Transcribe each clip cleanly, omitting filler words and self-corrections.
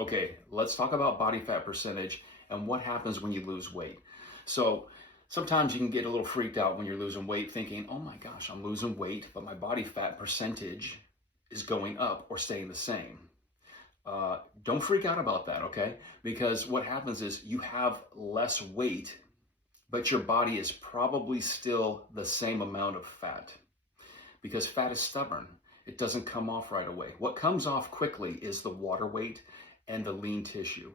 Okay, let's talk about body fat percentage and what happens when you lose weight. So sometimes you can get a little freaked out when you're losing weight thinking, oh my gosh, I'm losing weight, but my body fat percentage is going up or staying the same. Don't freak out about that, okay? Because what happens is you have less weight, but your body is probably still the same amount of fat because fat is stubborn. It doesn't come off right away. What comes off quickly is the water weight and the lean tissue.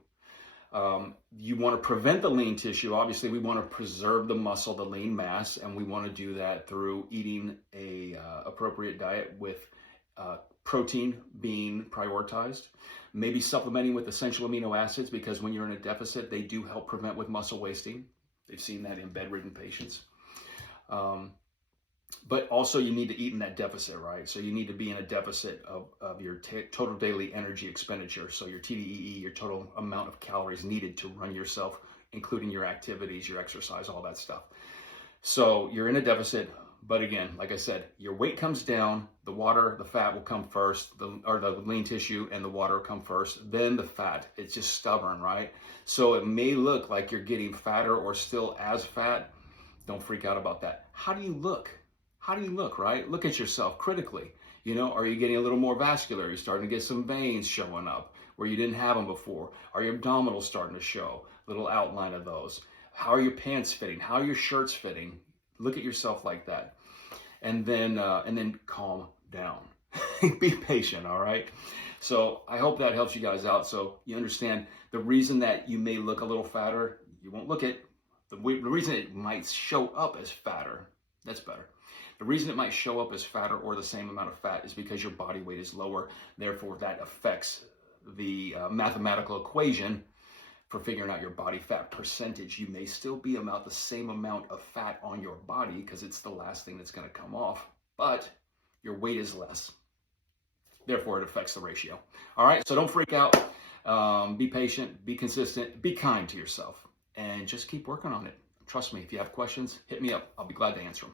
You want to prevent the lean tissue. Obviously, we want to preserve the muscle, the lean mass, and we want to do that through eating a appropriate diet with protein being prioritized. Maybe supplementing with essential amino acids because when you're in a deficit, they do help prevent with muscle wasting. They've seen that in bedridden patients. But also you need to eat in that deficit, right? So you need to be in a deficit of your total daily energy expenditure. So your TDEE, your total amount of calories needed to run yourself, including your activities, your exercise, all that stuff. So you're in a deficit, but again, like I said, your weight comes down, the water, the fat will come first, the lean tissue and the water will come first, then the fat. It's just stubborn, right? So it may look like you're getting fatter or still as fat. Don't freak out about that. How do you look? How do you look, right? Look at yourself critically. You know, are you getting a little more vascular? Are you starting to get some veins showing up where you didn't have them before? Are your abdominals starting to show? Little outline of those. How are your pants fitting? How are your shirts fitting? Look at yourself like that. And then calm down. Be patient, all right? So I hope that helps you guys out. So you understand the reason that you may look a little fatter, you won't look at the reason it might show up as fatter. That's better. The reason it might show up as fatter or the same amount of fat is because your body weight is lower. Therefore, that affects the mathematical equation for figuring out your body fat percentage. You may still be about the same amount of fat on your body because it's the last thing that's going to come off, but your weight is less. Therefore, it affects the ratio. All right, so don't freak out. Be patient, be consistent, be kind to yourself, and just keep working on it. Trust me, if you have questions, hit me up. I'll be glad to answer them.